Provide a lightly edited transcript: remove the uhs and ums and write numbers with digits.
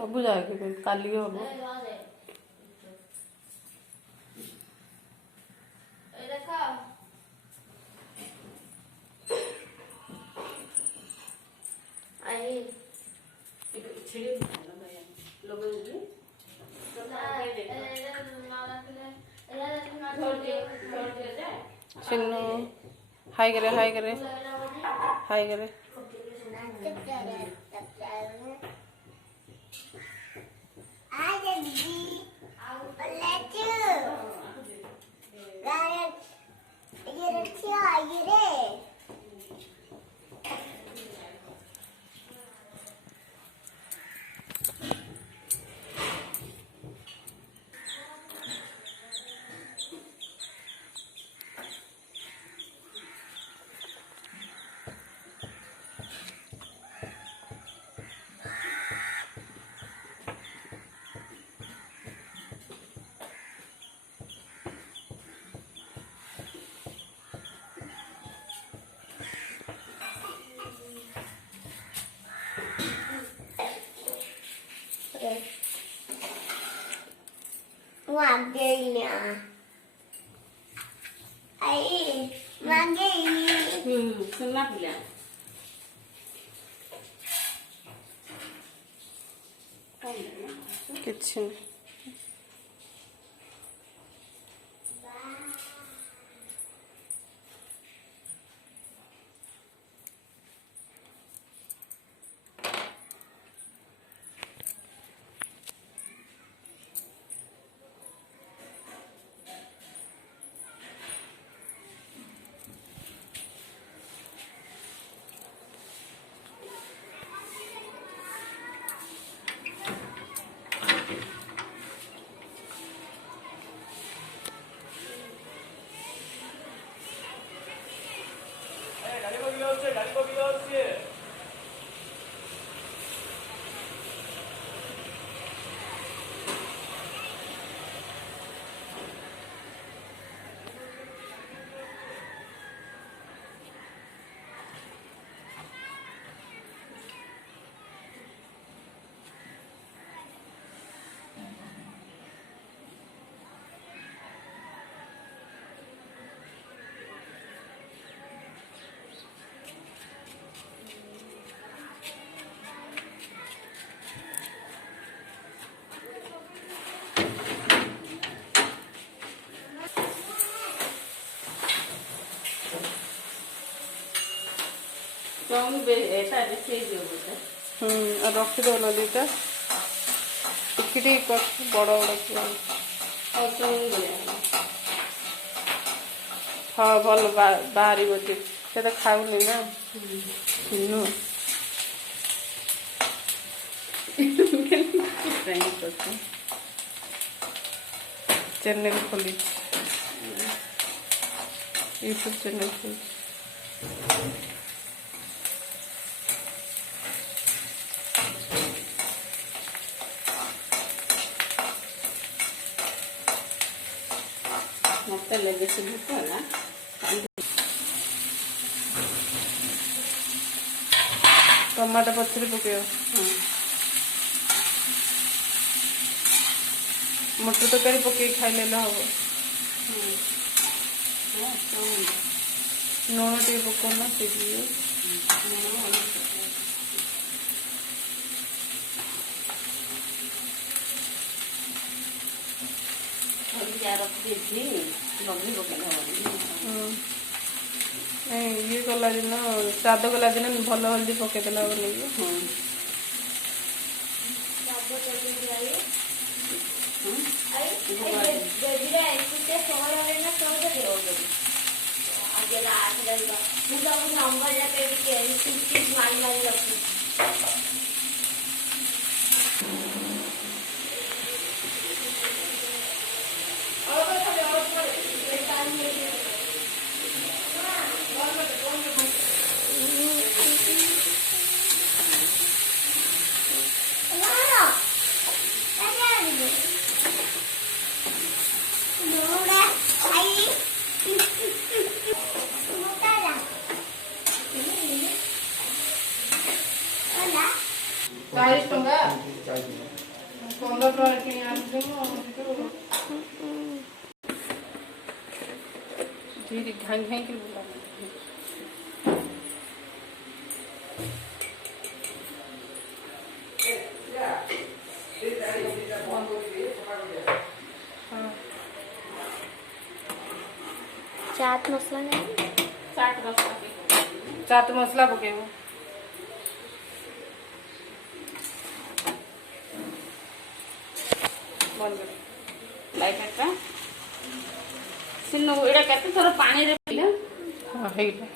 सब जाए काली हम चिन्नू हाय करे हाय करे हाय करे सुनना पिला किच्छन रखी दो ना दीटा टिकी बड़ बड़ हाँ भल बाहर बोझे से तो खाऊनी ना चैनल खोली यूट्यूब चैनल खोली मत लगे से भूख ना टमाटो पथरी पकेव मटर तरकारी पकई खाइले हम लुण टे पकना से ये गला दिन श्राद्ध गला दिन भल हल्दी पकईदेला 40 ଟଙ୍କା 15 ଟଙ୍କା କିଣି ଆଣିଥିଲି ଧୀରେ ଘାଇ ଘାଇକି ବୁଲା चाट मसला नहीं चाट मसला पकेबो बंद कर लाइट का सिन्नु एडा केते थोड़ा पानी रे पहिले हां हेइला